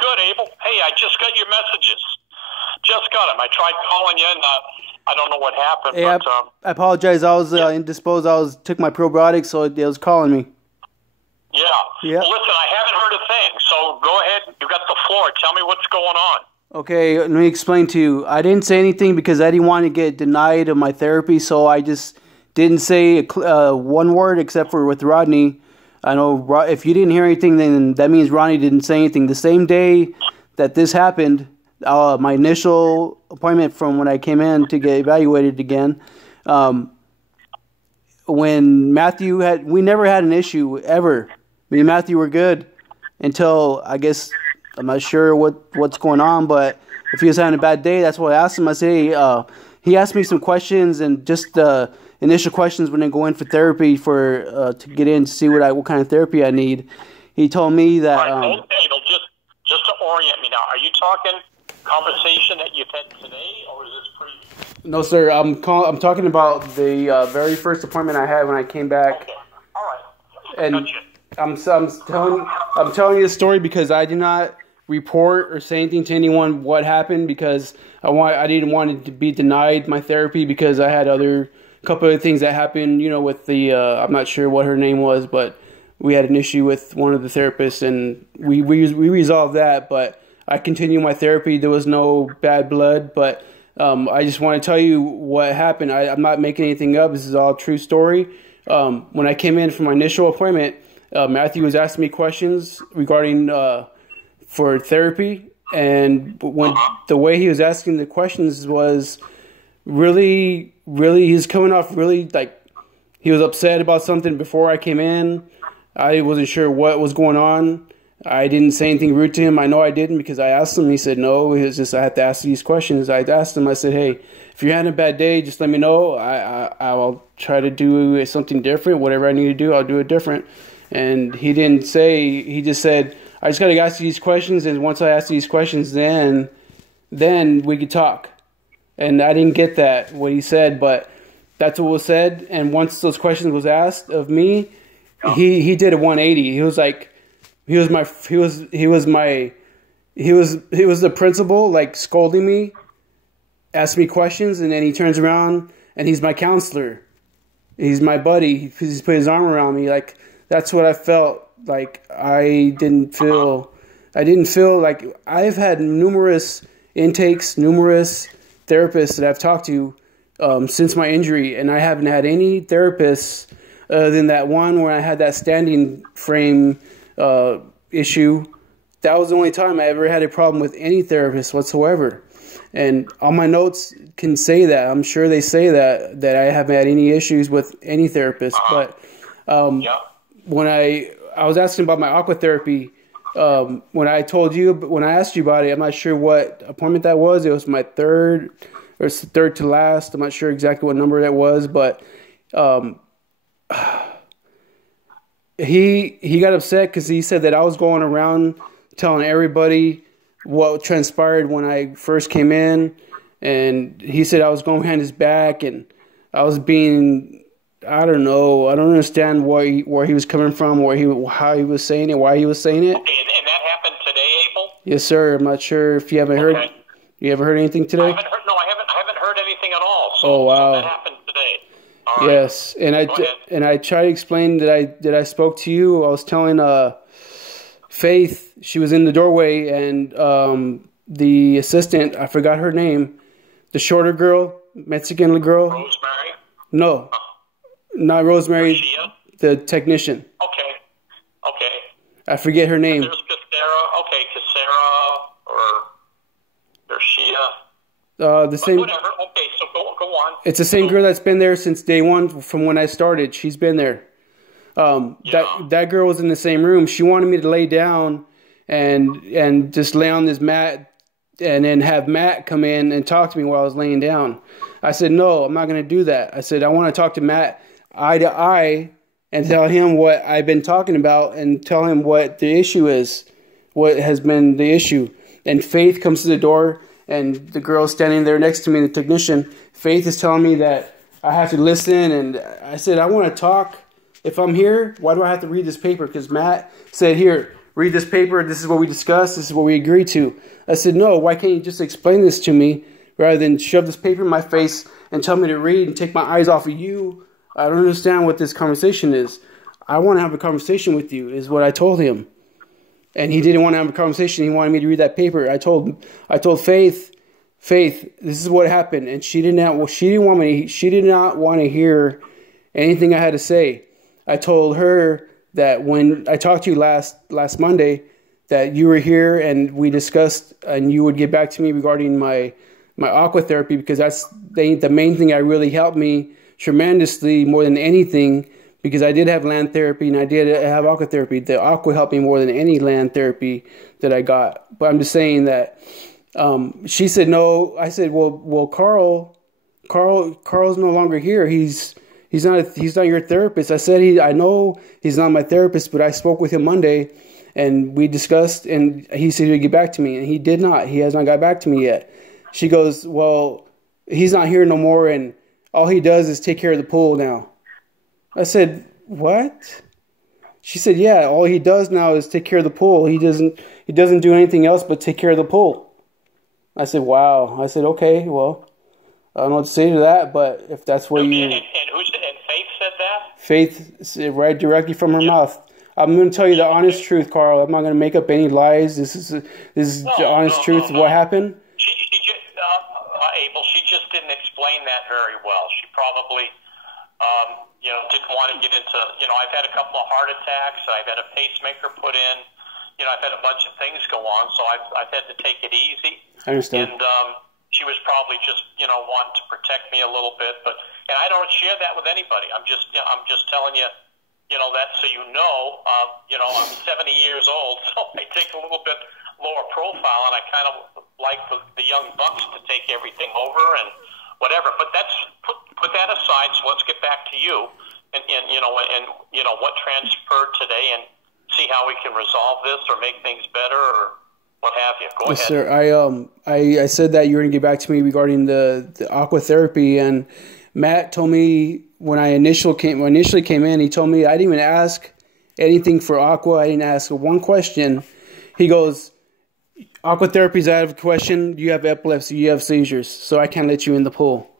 Good, Abel. Hey, I just got your messages. Just got them. I tried calling you, and I don't know what happened. Hey, but I apologize. I was indisposed. Took my probiotics, so it was calling me. yeah. Yeah. Well, listen, I haven't heard a thing, so go ahead. You got the floor. Tell me what's going on. Okay, let me explain to you. I didn't say anything because I didn't want to get denied of my therapy, so I just didn't say one word except for with Rodney. I know if you didn't hear anything, then that means Ronnie didn't say anything. The same day that this happened, my initial appointment from when I came in to get evaluated again, when Matthew we never had an issue ever. Me and Matthew were good until, I guess, I'm not sure what's going on, but if he was having a bad day, that's what I asked him. I said, hey, he asked me some questions, and just initial questions when I go in for therapy to get in to see what kind of therapy I need. He told me that. Right, Abel, just to orient me now, are you talking conversation that you've had today, or is this previous? No, sir. I'm talking about the very first appointment I had when I came back. Okay. All right. And Gotcha. I'm telling you the story because I did not report or say anything to anyone what happened, because I didn't want it to be denied my therapy, because I had couple of things that happened, with the I'm not sure what her name was, but we had an issue with one of the therapists, and we resolved that. But I continued my therapy. There was no bad blood, but I just want to tell you what happened. I'm not making anything up. This is all true story. When I came in for my initial appointment, Matthew was asking me questions regarding for therapy, and the way he was asking the questions was really, he's coming off really like he was upset about something before I came in. I wasn't sure what was going on. I didn't say anything rude to him. I know I didn't, because I asked him. He said no. It was just I had to ask these questions. I asked him. I said, hey, if you're having a bad day, just let me know. I'll try to do something different. Whatever I need to do, I'll do it different. And he didn't say. He just said, I just got to ask you these questions, and once I ask these questions, then we could talk. And I didn't get that, what he said, but that's what was said. And once those questions was asked of me, he did a 180. He was like, he was the principal, like scolding me, asked me questions, and then he turns around and he's my counselor. He's my buddy. He's put his arm around me. Like, that's what I felt like. I didn't feel like I've had numerous intakes, numerous therapists that I've talked to since my injury, and I haven't had any therapists other than that one where I had that standing frame issue. That was the only time I ever had a problem with any therapist whatsoever. And all my notes can say that. I'm sure they say that I haven't had any issues with any therapist. But when I was asking about my aqua therapy, when I asked you about it, I'm not sure what appointment that was. It was my third to last. I'm not sure exactly what number that was, but he got upset because he said that I was going around telling everybody what transpired when I first came in, and he said I was going behind his back, and I was being, I don't know, I don't understand where he was coming from, how he was saying it, why he was saying it. Okay, and that happened today, Abel? Yes, sir. I'm not sure if you haven't heard. You ever heard anything today? I haven't heard anything at all. So, oh wow. So that happened today. All yes, right. and I tried to explain that I spoke to you. I was telling Faith, she was in the doorway, and the assistant, I forgot her name, the shorter girl, Mexican girl. Rosemary? No, not Rosemary. Garcia? The technician. Okay. I forget her name. There's Casera. Okay, Casera or Garcia. The same. Whatever. Okay, so go on. It's the same girl that's been there since day one from when I started. She's been there. That girl was in the same room. She wanted me to lay down and just lay on this mat and then have Matt come in and talk to me while I was laying down. I said, no, I'm not going to do that. I said, I want to talk to Matt eye to eye and tell him what I've been talking about and tell him what the issue is, what has been the issue. And Faith comes to the door, and the girl standing there next to me, the technician, Faith is telling me that I have to listen. And I said, I want to talk. If I'm here, why do I have to read this paper? Because Matt said, here, read this paper. This is what we discussed. This is what we agreed to. I said, no, why can't you just explain this to me rather than shove this paper in my face and tell me to read and take my eyes off of you? I don't understand what this conversation is. I want to have a conversation with you, is what I told him. And he didn't want to have a conversation. He wanted me to read that paper. I told Faith, this is what happened, and she did not want to hear anything I had to say. I told her that when I talked to you last Monday, that you were here and we discussed, and you would get back to me regarding my aqua therapy, because that's the main thing that really helped me tremendously more than anything, because I did have land therapy and I did have aqua therapy. The aqua helped me more than any land therapy that I got. But I'm just saying that she said no. I said, well, Carl's no longer here. He's not your therapist. I said I know he's not my therapist, but I spoke with him Monday and we discussed, and he said he'd get back to me, and he did not. He has not got back to me yet. She goes, well, he's not here no more, and all he does is take care of the pool now. I said, what? She said, yeah, all he does now is take care of the pool. He doesn't do anything else but take care of the pool. I said, wow. I said, okay, well, I don't know what to say to that, but if that's what you... And Faith said that? Faith said right directly from her mouth. I'm going to tell you the honest truth, Carl. I'm not going to make up any lies. This is the honest truth of what happened. Abel, she just didn't explain that very well. She probably, didn't want to get into, I've had a couple of heart attacks. I've had a pacemaker put in. I've had a bunch of things go on, so I've had to take it easy. I understand. And she was probably just, wanting to protect me a little bit. And I don't share that with anybody. I'm just telling you, that so you know. I'm 70 years old, so I take a little bit lower profile, and I kind of like the young bucks to take everything over and whatever. But put that aside. So let's get back to you, and what transpired today, and see how we can resolve this or make things better or what have you. Go ahead. Sir. I said that you were going to get back to me regarding the aqua therapy, and Matt told me when I initially came in, he told me I didn't even ask anything for aqua. I didn't ask one question. He goes, aqua therapy is out of question. You have epilepsy. You have seizures, so I can't let you in the pool.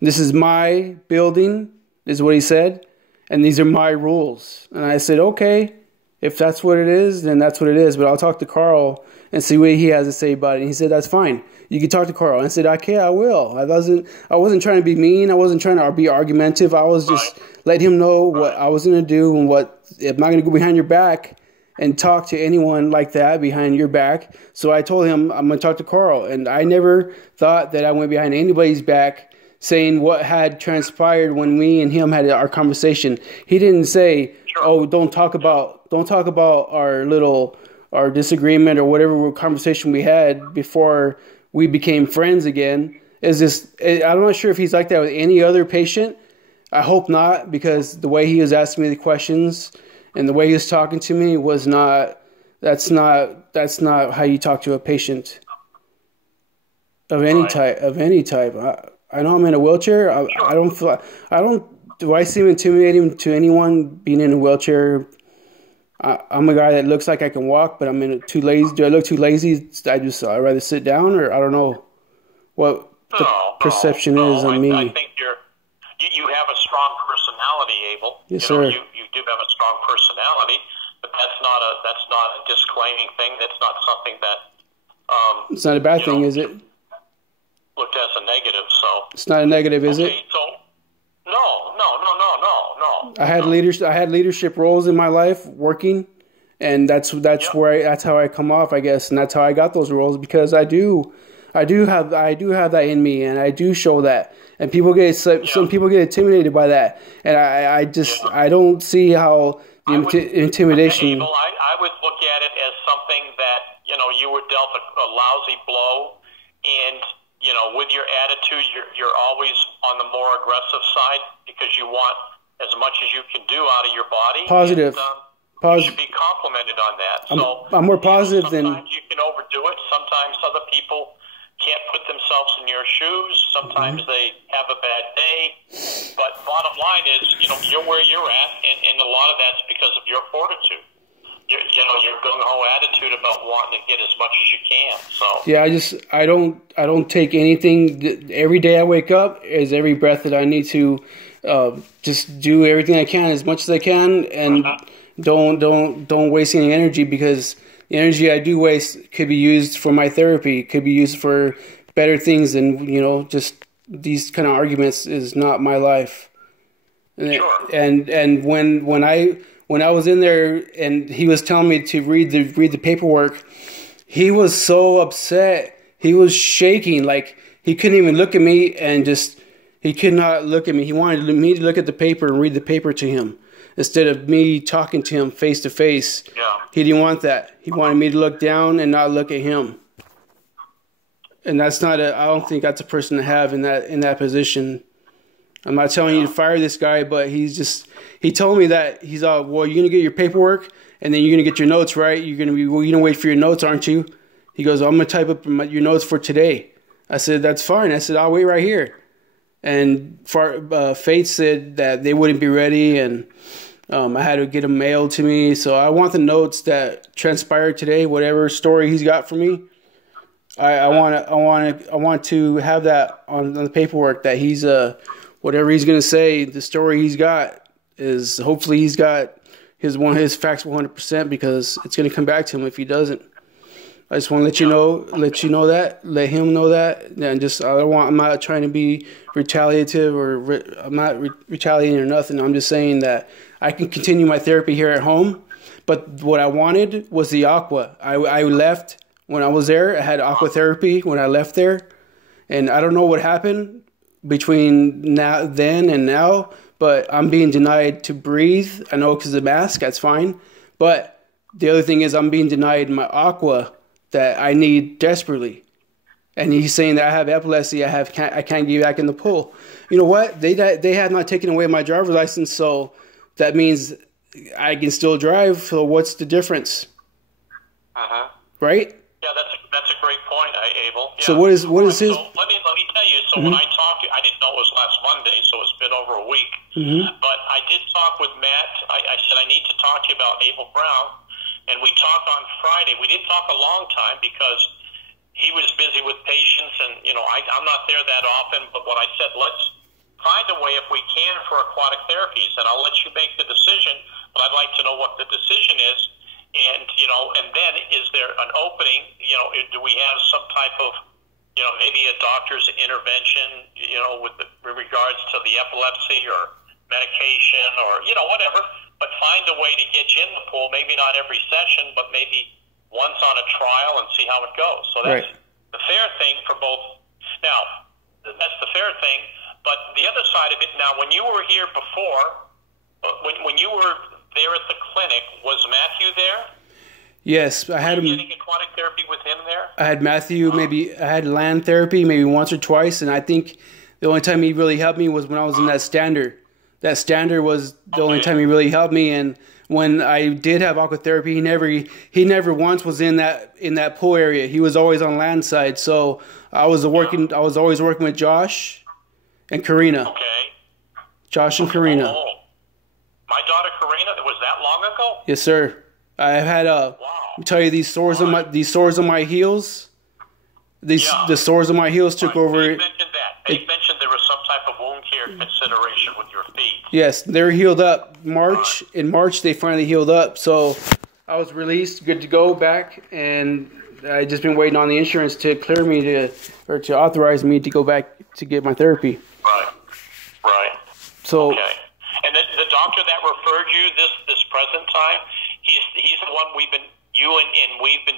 This is my building, is what he said, and these are my rules. And I said, okay, if that's what it is, then that's what it is. But I'll talk to Carl and see what he has to say about it. And he said, that's fine. You can talk to Carl. And I said, okay, I will. I wasn't trying to be mean. I wasn't trying to be argumentative. I was just letting him know what I was going to do, and I'm not going to go behind your back and talk to anyone like that behind your back. So I told him I'm going to talk to Carl. And I never thought that I went behind anybody's back saying what had transpired when we and him had our conversation. He didn't say, oh, don't talk about our disagreement or whatever conversation we had before we became friends again. I'm not sure if he's like that with any other patient. I hope not, because the way he was asking me the questions and the way he was talking to me was not. That's not how you talk to a patient of any type. I know I'm in a wheelchair. Do I seem intimidating to anyone being in a wheelchair? I'm a guy that looks like I can walk, but I'm too lazy. Do I look too lazy? I'd rather sit down, or I don't know what the perception is on me. I think you have a strong personality, Abel. Yes, sir. You do have a strong personality, but that's not a disclaiming thing. That's not something that it's not a bad thing, is it? Looked as a negative, so it's not a negative, is it? So no. I had leadership roles in my life working, and that's how I come off, I guess, and that's how I got those roles, because I do have that in me, and I do show that, and some people get intimidated by that, and I don't see how intimidation. Abel, I would look at it as something that you were dealt a lousy blow, and with your attitude, you're always on the more aggressive side because you want as much as you can do out of your body. Positive. You should be complimented on that. I'm more positive than... Sometimes you can overdo it. Sometimes other people can't put themselves in your shoes. Sometimes they have a bad day. But bottom line is, you're where you're at, and a lot of that's because of your fortitude. your gung ho attitude about wanting to get as much as you can. So Yeah, I don't take anything. Every day I wake up is every breath that I need to just do everything I can as much as I can, and don't waste any energy, because the energy I do waste could be used for my therapy, could be used for better things, and just these kind of arguments is not my life. sure. And when I was in there and he was telling me to read the paperwork, he was so upset. He was shaking, like he couldn't even look at me, and he could not look at me. He wanted me to look at the paper and read the paper to him instead of me talking to him face to face. Yeah. He didn't want that. He wanted me to look down and not look at him. And that's not I don't think that's a person to have in that position. I'm not telling you to fire this guy, but he told me that he's all, well, you're going to get your paperwork and then you're going to get your notes, right? You're going to wait for your notes, aren't you? He goes, I'm going to type up your notes for today. I said, that's fine. I said, I'll wait right here. And Faith said that they wouldn't be ready, and I had to get them mailed to me. So I want the notes that transpired today, whatever story he's got for me. I want to have that on the paperwork, that he's whatever he's going to say, the story he's got is, hopefully he's got his facts 100%, because it's going to come back to him if he doesn't. I just want to let you know that, let him know that, and I'm not trying to be retaliative, or I'm not retaliating or nothing. I'm just saying that I can continue my therapy here at home, but what I wanted was the aqua. I left when I was there. I had aqua therapy when I left there, and I don't know what happened between then and now, but I'm being denied to breathe. I know because of the mask, that's fine. But the other thing is I'm being denied my aqua that I need desperately. And he's saying that I have epilepsy, I can't get back in the pool. You know what? They have not taken away my driver's license, so that means I can still drive. So what's the difference? Right? Yeah, that's a great point, Abel. Yeah. So what is his? So let me tell you. So when I talked, I didn't know it was last Monday, so it's been over a week. But I did talk with Matt. I said I need to talk to you about Abel Brown, and we talked on Friday. We didn't talk a long time because he was busy with patients, and I'm not there that often. But what I said, let's find a way if we can for aquatic therapies, and I'll let you make the decision. But I'd like to know what the decision is. And, and then is there an opening, do we have some type of, maybe a doctor's intervention, with regards to the epilepsy or medication or, whatever, but find a way to get you in the pool, maybe not every session, but maybe once on a trial and see how it goes. So that's the fair thing for both. Now, that's the fair thing, but the other side of it, now, when you were here before, when you were there at the clinic, was Matthew there? Yes, I had him. Getting aquatic therapy with him there? I had Matthew. Maybe I had land therapy maybe once or twice, and I think the only time he really helped me was when I was in that stander. That stander was the only time he really helped me, and when I did have aqua therapy, he never once was in that pool area. He was always on land side. So I was always working with Josh and Karina. Okay. Josh and Karina. Oh. My daughter Karina, was that long ago? Yes, sir. I've had I'll tell you, these sores on my heels. The sores on my heels took over. You mentioned that. They mentioned there was some type of wound care consideration with your feet. Yes, they're healed up. In March they finally healed up. So I was released, good to go back, and I just been waiting on the insurance to clear me to authorize me to go back to get my therapy. Right. So. Okay. And the doctor that referred you this present time, he's the one we've been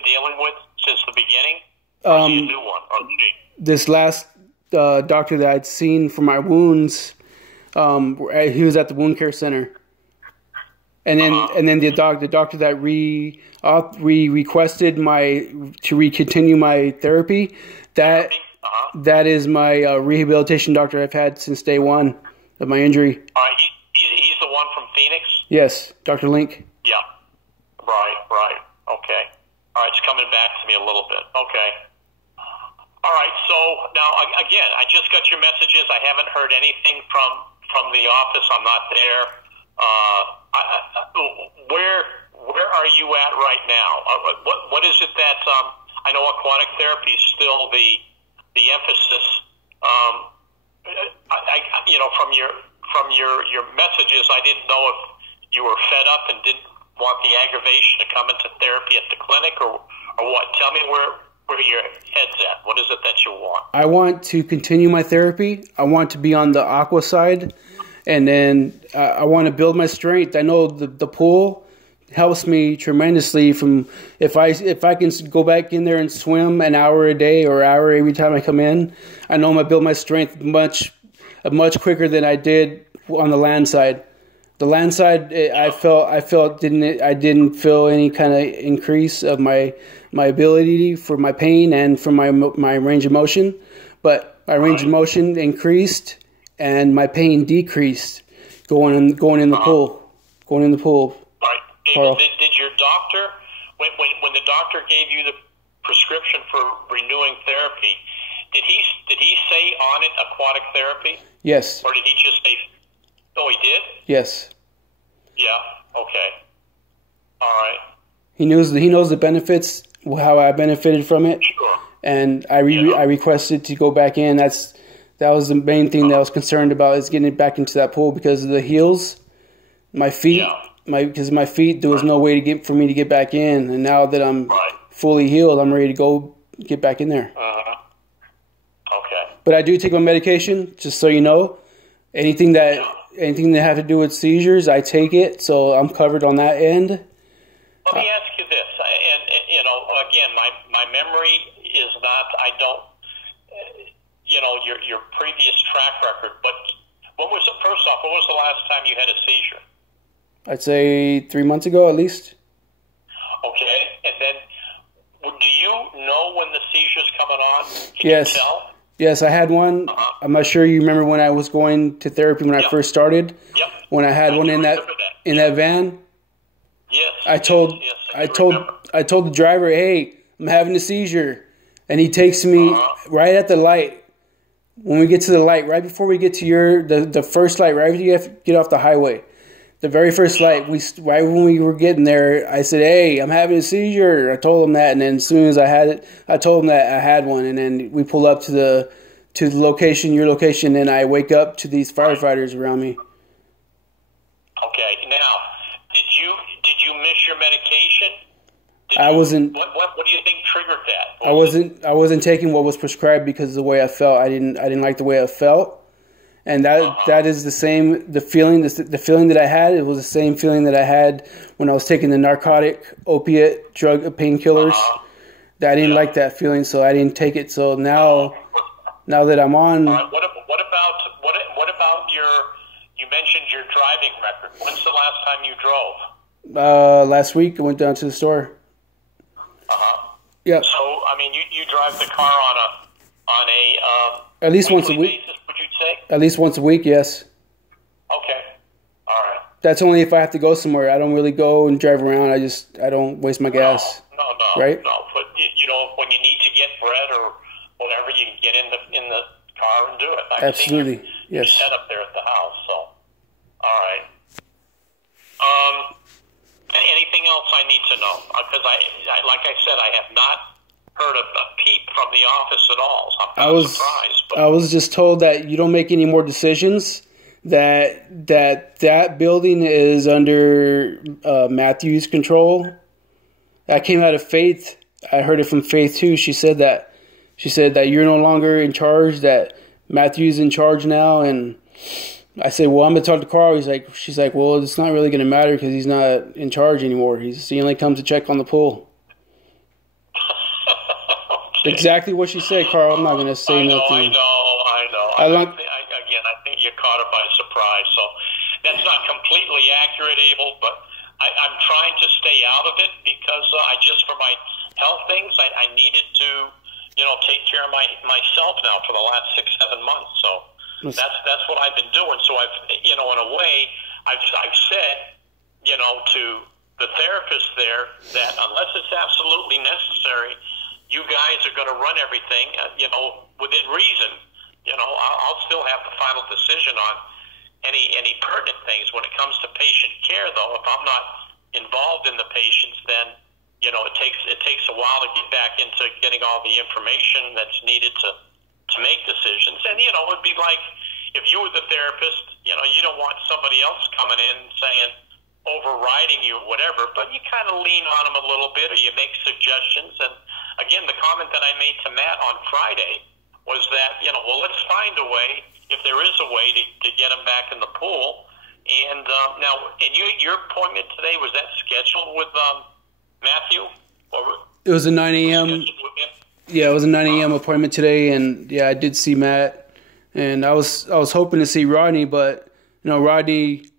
dealing with since the beginning. Or he's a new one, or she? This last doctor that I'd seen for my wounds, he was at the wound care center, and then the doctor that requested to continue my therapy, that is my rehabilitation doctor I've had since day one of my injury. He's the one from Phoenix? Yes, Dr. Link. Yeah. Right. Okay. All right, it's coming back to me a little bit. Okay. All right, so now, again, I just got your messages. I haven't heard anything from the office. I'm not there. where are you at right now? What is it that I know aquatic therapy is still the emphasis. From your messages, I didn't know if you were fed up and didn't want the aggravation to come into therapy at the clinic, or what. Tell me where your head's at. What is it that you want? I want to continue my therapy. I want to be on the aqua side, and then I want to build my strength. I know the pool helps me tremendously. From if I can go back in there and swim an hour a day or hour every time I come in, I know I'm gonna build my strength much quicker than I did on the land side. The land side, I didn't feel any kind of increase of my ability for my pain and for my range of motion, but my range of motion increased and my pain decreased going in the pool. Right. Carl. Did your doctor, when the doctor gave you the prescription for renewing therapy, did he say on it aquatic therapy? Yes. Or did he just say? Oh, he did? Yes. Yeah. Okay. All right. He knows the benefits, how I benefited from it. Sure. And I requested to go back in. That was the main thing that I was concerned about, is getting back into that pool because of the heels, my feet. Because my feet, there was no way for me to get back in. And now that I'm fully healed, I'm ready to go get back in there. Okay. But I do take my medication, just so you know. Anything that have to do with seizures, I take it, so I'm covered on that end. Let me ask you this, and again, my memory is not. I don't. Your previous track record, but first off, when was the last time you had a seizure? I'd say 3 months ago at least. Okay, and then do you know when the seizures coming on? Can Yes. you tell? Yes, I had one. I'm not sure you remember when I was going to therapy when I first started. Yep. When I had one in that van. Yes. I told the driver, "Hey, I'm having a seizure," and he takes me right at the light. When we get to the light, right before we get to the first light, right after you have to get off the highway, the very first light, right when we were getting there, I said, "Hey, I'm having a seizure." I told him that, and then as soon as I had it, I told him that I had one, and then we pull up to the location, your location, and I wake up to these firefighters around me. Okay. Now, did you miss your medication? I wasn't. What do you think triggered that? I wasn't taking what was prescribed because of the way I felt. I didn't like the way I felt. And that is the same, the feeling that I had, it was the same feeling that I had when I was taking the narcotic opiate drug painkillers. I didn't like that feeling, so I didn't take it. So now that I'm on. What about you mentioned your driving record. When's the last time you drove? Last week I went down to the store. Yeah. So, I mean, you drive the car on a at least once a week. Basis, would you say? At least once a week, yes. Okay. All right. That's only if I have to go somewhere. I don't really go and drive around. I don't waste my gas. No. Right? No, but when you need to get bread or whatever, you can get in the car and do it. Absolutely. Yes. Set up there at the house. So, all right. Anything else I need to know? Because I like I said, I have not heard a peep from the office at all. So I'm kind of surprised. But. I was just told that you don't make any more decisions. That building is under Matthew's control. That came out of Faith. I heard it from Faith too. She said that you're no longer in charge. That Matthew's in charge now. And I said, well, I'm gonna talk to Carl. She's like, well, it's not really gonna matter because he's not in charge anymore. He only comes to check on the pool. Okay. Exactly what she said, Carl. I'm not gonna say nothing. I know. I think you caught her by surprise. So that's not completely accurate, Abel, but I'm trying to stay out of it because for my health things, I needed to, take care of myself now for the last 6-7 months. So that's what I've been doing. So I've, in a way, I've said, to the therapist there that unless it's absolutely necessary, you guys are going to run everything, within reason. I'll still have the final decision on any pertinent things when it comes to patient care, though. If I'm not involved in the patients, then it takes a while to get back into getting all the information that's needed to make decisions. And it'd be like if you were the therapist, you don't want somebody else coming in saying, overriding you, whatever, but you kind of lean on them a little bit, or you make suggestions. And again, the comment that I made to Matt on Friday was that, let's find a way, if there is a way, to get him back in the pool. And now, your appointment today, was that scheduled with Matthew? Or it was a 9 a.m. Yeah, it was a 9 a.m. appointment today, and yeah, I did see Matt, and I was hoping to see Rodney, but Rodney,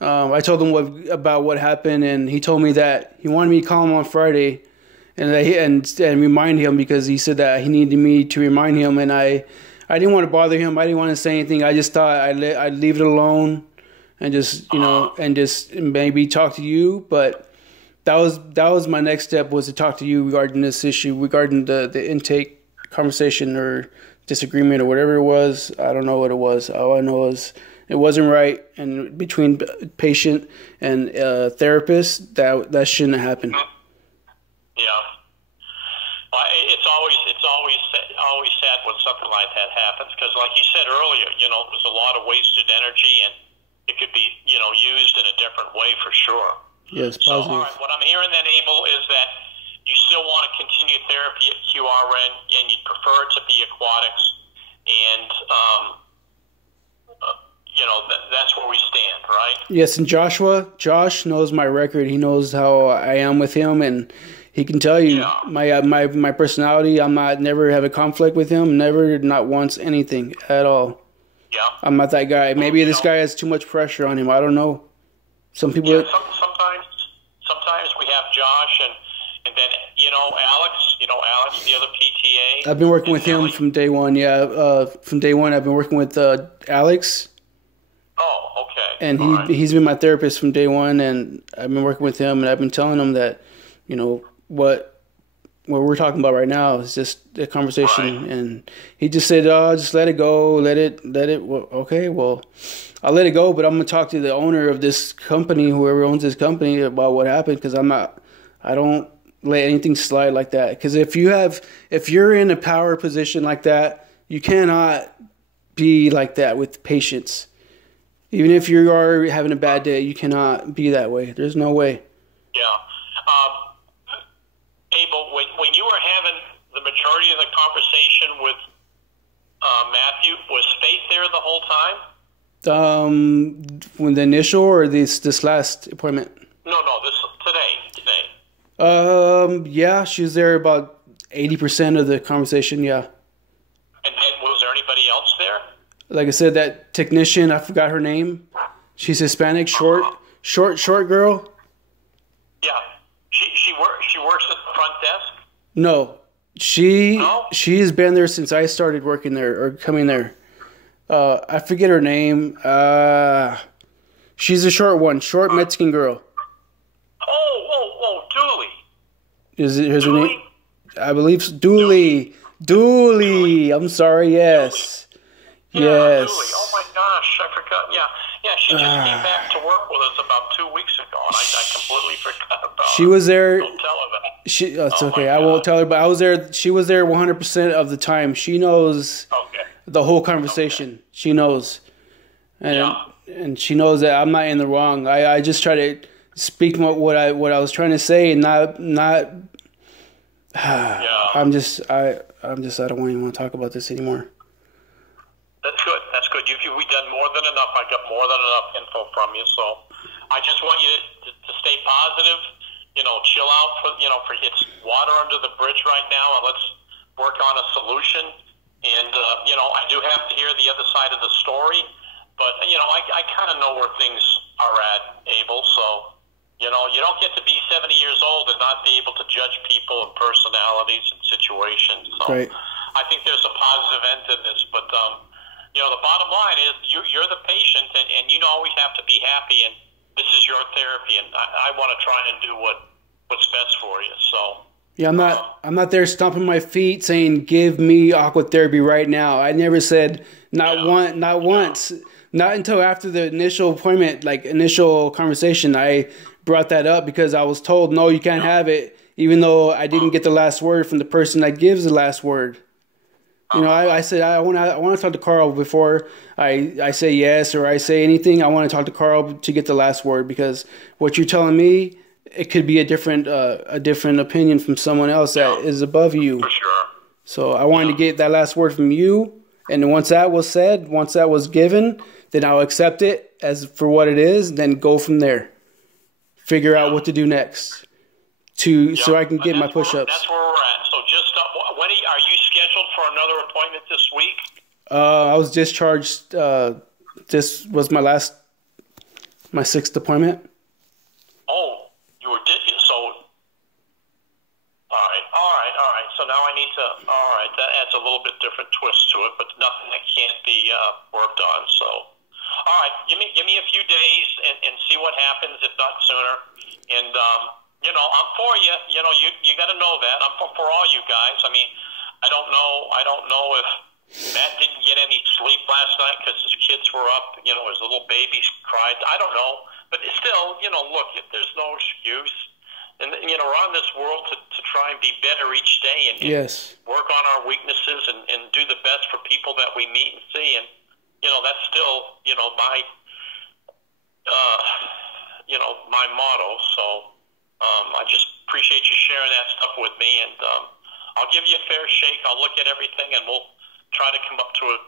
I told him about what happened, and he told me that he wanted me to call him on Friday, and remind him, because he said that he needed me to remind him, and I didn't want to bother him. I didn't want to say anything. I just thought I'd leave it alone, and just just maybe talk to you, but. That was my next step, was to talk to you regarding this issue, regarding the intake conversation or disagreement or whatever it was. I don't know what it was. All I know is it wasn't right, and between patient and therapist, that shouldn't have happened. Yeah, it's always sad when something like that happens, because, like you said earlier, there's a lot of wasted energy, and it could be used in a different way for sure. Yes, so, positive. all right, what I'm hearing then, Abel, is that you still want to continue therapy at QRN, and you'd prefer it to be aquatics, and, that's where we stand, right? Yes, and Josh knows my record. He knows how I am with him, and he can tell you my personality. Never have a conflict with him, not once, anything at all. Yeah. I'm not that guy. Maybe this guy has too much pressure on him. I don't know. Some people... Yeah, sometimes we have Josh and then Alex, the other PTA. I've been working with him from day one. Yeah, from day one I've been working with Alex. Oh, okay. And he's been my therapist from day one, and I've been working with him, and I've been telling him that what we're talking about right now is just a conversation, right. And he just said, just let it go, let it. Well, okay, well, I'll let it go, but I'm going to talk to the owner of this company, whoever owns this company, about what happened, because I don't let anything slide like that. Because if you're in a power position like that, you cannot be like that with patients. Even if you are having a bad day, you cannot be that way. There's no way. Yeah. Abel, when you were having the majority of the conversation with Matthew, was Faith there the whole time? When the initial or this last appointment? No, today. Yeah, she was there about 80% of the conversation. Yeah. And then was there anybody else there? Like I said, that technician, I forgot her name. She's Hispanic, short girl. Yeah. She works at the front desk? No. She's been there since I started working there or coming there. I forget her name. She's a short Mexican girl. Dooley. Is it her name? I believe so. Dooley. I'm sorry. Yes. Yeah, yes. Dooley. Oh my gosh, I forgot. Yeah. She just came back to work with us about 2 weeks ago, and I completely forgot about her. She was there. Don't tell her that. It's okay. I won't tell her, but I was there. She was there 100% of the time. She knows the whole conversation. Okay. She knows. And she knows that I'm not in the wrong. I just try to speak what I was trying to say, and not. I'm just. I don't even want to talk about this anymore. That's good. We've done more than enough. I got more than enough info from you, so I just want you to stay positive. Chill out for it's water under the bridge right now, and let's work on a solution. And I do have to hear the other side of the story, but I kind of know where things are at, Abel. So you don't get to be 70 years old and not be able to judge people and personalities and situations. So right. I think there's a positive end to this, but the bottom line is you're the patient, and you always have to be happy, and this is your therapy, and I want to try and do what's best for you. So yeah, I'm not there stomping my feet saying give me aqua therapy right now. I never said once, not until after the initial appointment, like initial conversation. I brought that up because I was told, no, you can't have it, even though I didn't get the last word from the person that gives the last word. You know, I said I want to talk to Carl before I say yes or I say anything. I want to talk to Carl to get the last word, because what you're telling me, it could be a different opinion from someone else that is above you. For sure. So I wanted to get that last word from you, and once that was said, once that was given, then I'll accept it as for what it is. Then go from there, figure out what to do next, so I can get my push-ups. That's where we're at. So just when are you scheduled for another appointment this week? I was discharged. This was my 6th appointment. Oh, you were so. All right. So now I need to. All right, that adds a little bit different twist to it, but nothing that can't be worked on. So, all right, give me a few days and see what happens, if not sooner. And you know, I'm for you. You know, you got to know that I'm for all you guys. I mean, I don't know if Matt didn't get any sleep last night because his kids were up. You know, his little babies cried. I don't know, but still, you know, look, there's no excuse. And, you know, we're on this world to try and be better each day and work on our weaknesses and do the best for people that we meet and see. And, you know, that's still, you know, my motto. So I just appreciate you sharing that stuff with me. And I'll give you a fair shake. I'll look at everything, and we'll try to come up to a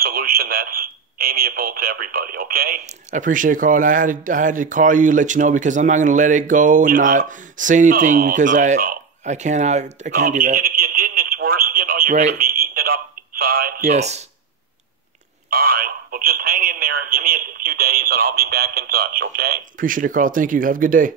solution that's amiable to everybody, okay? I appreciate it, Carl. And I had to call you, let you know, because I'm not going to let it go and not say anything because I can't do that. And if you didn't, it's worse. You know, you're going to be eating it up inside. So. Yes. All right. Well, just hang in there and give me a few days, and I'll be back in touch, okay? Appreciate it, Carl. Thank you. Have a good day.